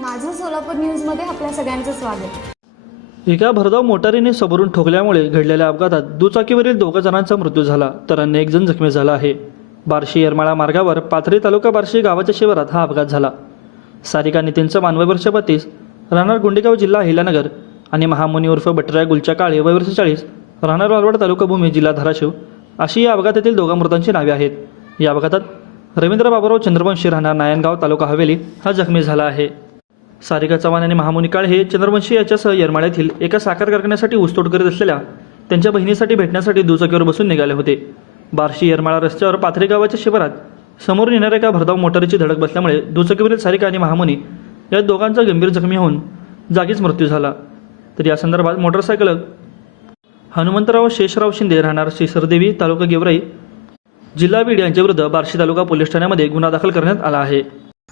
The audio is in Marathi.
माझं सोलापूर न्यूजमध्ये आपल्या सगळ्यांचं स्वागत. एका भरधाव मोटारीने समोरून ठोकल्यामुळे घडलेल्या अपघातात दुचाकीवरील दोघं जणांचा मृत्यू झाला तर अन्य एक जण जखमी झाला आहे. बार्शी येरमाळा मार्गावर पाथरी तालुका बार्शी गावाच्या शिवारात हा अपघात झाला. सारिका नितीन चव्हाण वय वर्ष बत्तीस राहणार गुंडेगाव जिल्हा हिलानगर आणि महामुनी उर्फ बटराय गुलच्या काळे वय वर्ष चाळीस राहणार वालवड तालुका भूमी जिल्हा धाराशिव अशी या अपघातातील दोघा मृतांची नावे आहेत. या अपघातात रवींद्र बाबुराव चंद्रवंशी राहणार नायनगाव तालुका हवेली हा जखमी झाला आहे. सारिका चव्हाण आणि महामुनी काळे हे चंद्रवंशी याच्यासह येरमाळ्यातील एका साखर कारखान्यासाठी ऊसतोड करीत असलेल्या त्यांच्या बहिणीसाठी भेटण्यासाठी दुचाकीवर बसून निघाले होते. बार्शी येरमाळा रस्त्यावर पाथरे गावाच्या शिवारात समोरून येणाऱ्या एका भरधाव मोटारीची धडक बसल्यामुळे दुचाकीवरील सारिका आणि महामुनी या दोघांचा गंभीर जखमी होऊन जागीच मृत्यू झाला. तर या संदर्भात मोटरसायकल हनुमंतराव शेषराव शिंदे राहणार श्रीसरदेवी तालुका गेवराई जिल्हा बीड यांच्याविरुद्ध बार्शी तालुका पोलीस ठाण्यामध्ये गुन्हा दाखल करण्यात आला आहे.